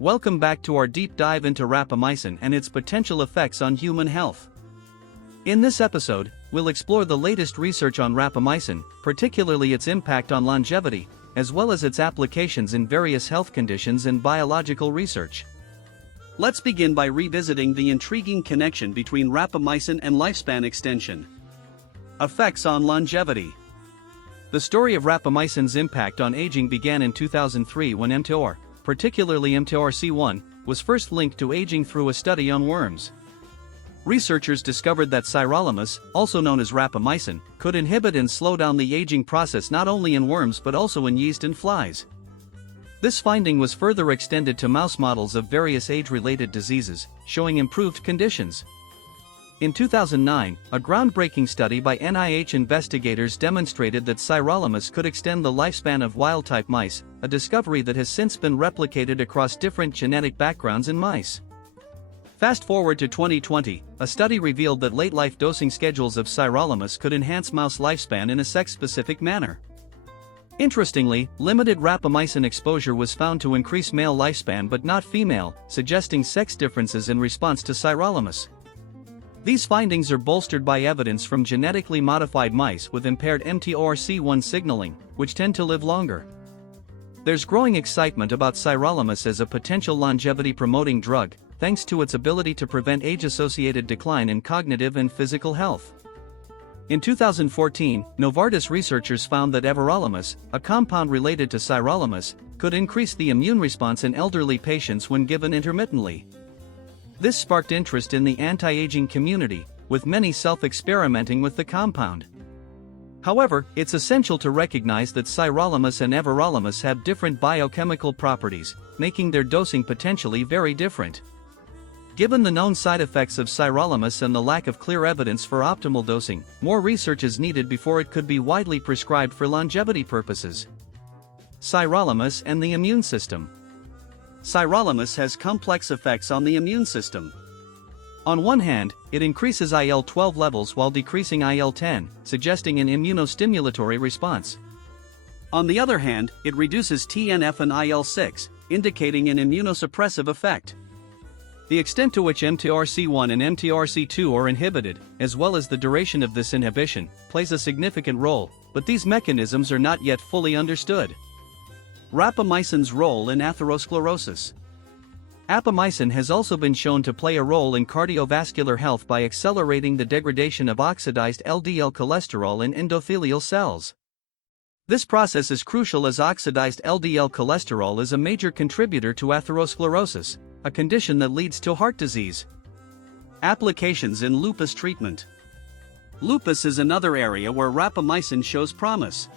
Welcome back to our deep dive into rapamycin and its potential effects on human health. In this episode, we'll explore the latest research on rapamycin, particularly its impact on longevity, as well as its applications in various health conditions and biological research. Let's begin by revisiting the intriguing connection between rapamycin and lifespan extension. Effects on longevity. The story of rapamycin's impact on aging began in 2003 when mTOR, particularly mTORC1, was first linked to aging through a study on worms. Researchers discovered that Sirolimus, also known as rapamycin, could inhibit and slow down the aging process not only in worms but also in yeast and flies. This finding was further extended to mouse models of various age-related diseases, showing improved conditions. In 2009, a groundbreaking study by NIH investigators demonstrated that Sirolimus could extend the lifespan of wild-type mice, a discovery that has since been replicated across different genetic backgrounds in mice. Fast forward to 2020, a study revealed that late-life dosing schedules of Sirolimus could enhance mouse lifespan in a sex-specific manner. Interestingly, limited rapamycin exposure was found to increase male lifespan but not female, suggesting sex differences in response to Sirolimus. These findings are bolstered by evidence from genetically modified mice with impaired mTORC1 signaling, which tend to live longer. There's growing excitement about Sirolimus as a potential longevity-promoting drug, thanks to its ability to prevent age-associated decline in cognitive and physical health. In 2014, Novartis researchers found that everolimus, a compound related to Sirolimus, could increase the immune response in elderly patients when given intermittently. This sparked interest in the anti-aging community, with many self-experimenting with the compound. However, it's essential to recognize that Sirolimus and everolimus have different biochemical properties, making their dosing potentially very different. Given the known side effects of Sirolimus and the lack of clear evidence for optimal dosing, more research is needed before it could be widely prescribed for longevity purposes. Sirolimus and the immune system. Sirolimus has complex effects on the immune system. On one hand, it increases IL-12 levels while decreasing IL-10, suggesting an immunostimulatory response. On the other hand, it reduces TNF and IL-6, indicating an immunosuppressive effect. The extent to which mTORC1 and mTORC2 are inhibited, as well as the duration of this inhibition, plays a significant role, but these mechanisms are not yet fully understood. Rapamycin's role in atherosclerosis. Rapamycin has also been shown to play a role in cardiovascular health by accelerating the degradation of oxidized LDL cholesterol in endothelial cells. This process is crucial as oxidized LDL cholesterol is a major contributor to atherosclerosis, a condition that leads to heart disease. Applications in lupus treatment. Lupus is another area where rapamycin shows promise.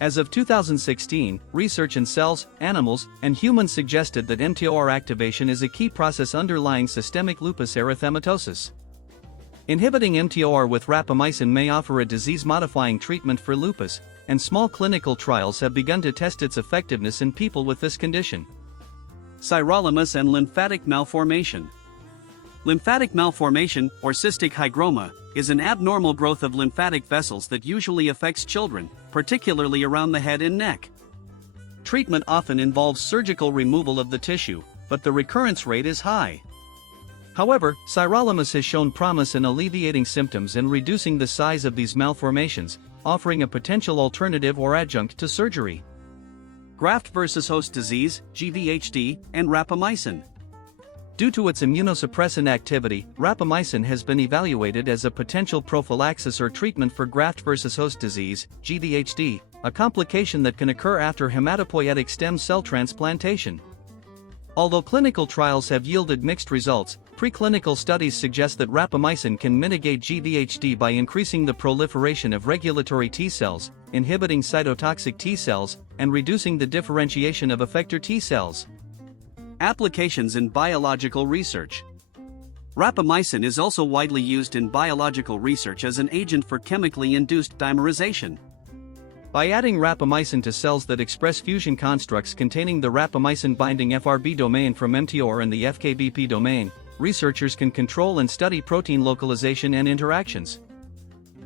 As of 2016, research in cells, animals, and humans suggested that mTOR activation is a key process underlying systemic lupus erythematosus. Inhibiting mTOR with rapamycin may offer a disease-modifying treatment for lupus, and small clinical trials have begun to test its effectiveness in people with this condition. Sirolimus and lymphatic malformation. Lymphatic malformation, or cystic hygroma, is an abnormal growth of lymphatic vessels that usually affects children, particularly around the head and neck. Treatment often involves surgical removal of the tissue, but the recurrence rate is high. However, Sirolimus has shown promise in alleviating symptoms and reducing the size of these malformations, offering a potential alternative or adjunct to surgery. Graft-versus-Host Disease, GVHD, and rapamycin. Due to its immunosuppressant activity, rapamycin has been evaluated as a potential prophylaxis or treatment for graft-versus-host disease, GVHD, a complication that can occur after hematopoietic stem cell transplantation. Although clinical trials have yielded mixed results, preclinical studies suggest that rapamycin can mitigate GVHD by increasing the proliferation of regulatory T cells, inhibiting cytotoxic T cells, and reducing the differentiation of effector T cells. Applications in biological research. Rapamycin is also widely used in biological research as an agent for chemically induced dimerization. By adding rapamycin to cells that express fusion constructs containing the rapamycin-binding FRB domain from mTOR and the FKBP domain, researchers can control and study protein localization and interactions.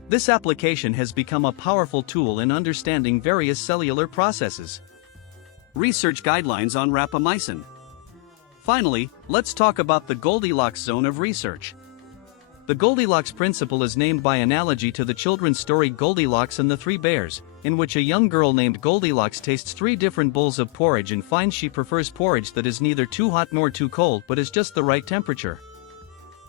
This application has become a powerful tool in understanding various cellular processes. Research guidelines on rapamycin. Finally, let's talk about the Goldilocks zone of research. The Goldilocks principle is named by analogy to the children's story Goldilocks and the Three Bears, in which a young girl named Goldilocks tastes 3 different bowls of porridge and finds she prefers porridge that is neither too hot nor too cold but is just the right temperature.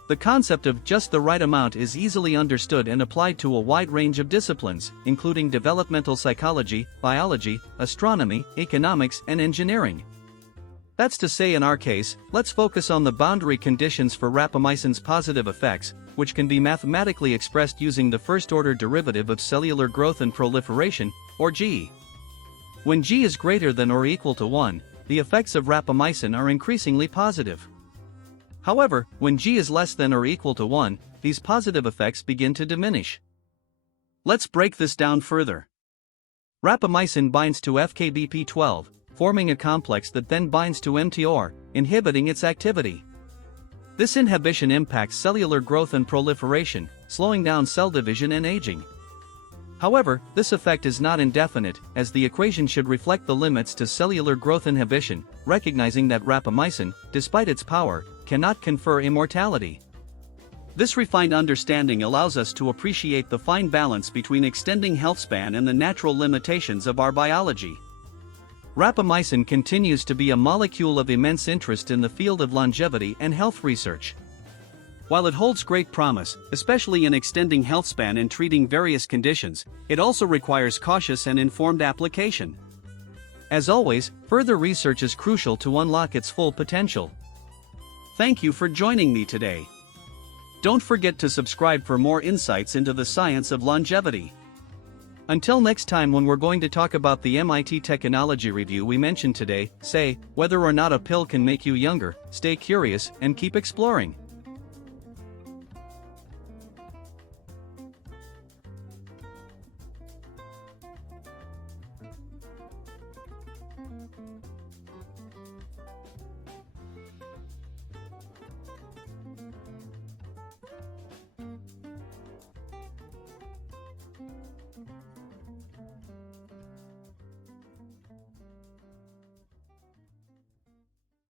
The concept of just the right amount is easily understood and applied to a wide range of disciplines, including developmental psychology, biology, astronomy, economics, and engineering. That's to say, in our case, let's focus on the boundary conditions for rapamycin's positive effects, which can be mathematically expressed using the first-order derivative of cellular growth and proliferation, or G. When G is greater than or equal to 1, the effects of rapamycin are increasingly positive. However, when G is less than or equal to 1, these positive effects begin to diminish. Let's break this down further. Rapamycin binds to FKBP12, forming a complex that then binds to mTOR, inhibiting its activity. This inhibition impacts cellular growth and proliferation, slowing down cell division and aging. However, this effect is not indefinite, as the equation should reflect the limits to cellular growth inhibition, recognizing that rapamycin, despite its power, cannot confer immortality. This refined understanding allows us to appreciate the fine balance between extending healthspan and the natural limitations of our biology. Rapamycin continues to be a molecule of immense interest in the field of longevity and health research. While it holds great promise, especially in extending healthspan and treating various conditions, it also requires cautious and informed application. As always, further research is crucial to unlock its full potential. Thank you for joining me today. Don't forget to subscribe for more insights into the science of longevity. Until next time, when we're going to talk about the MIT Technology Review we mentioned today, say, whether or not a pill can make you younger, stay curious and keep exploring.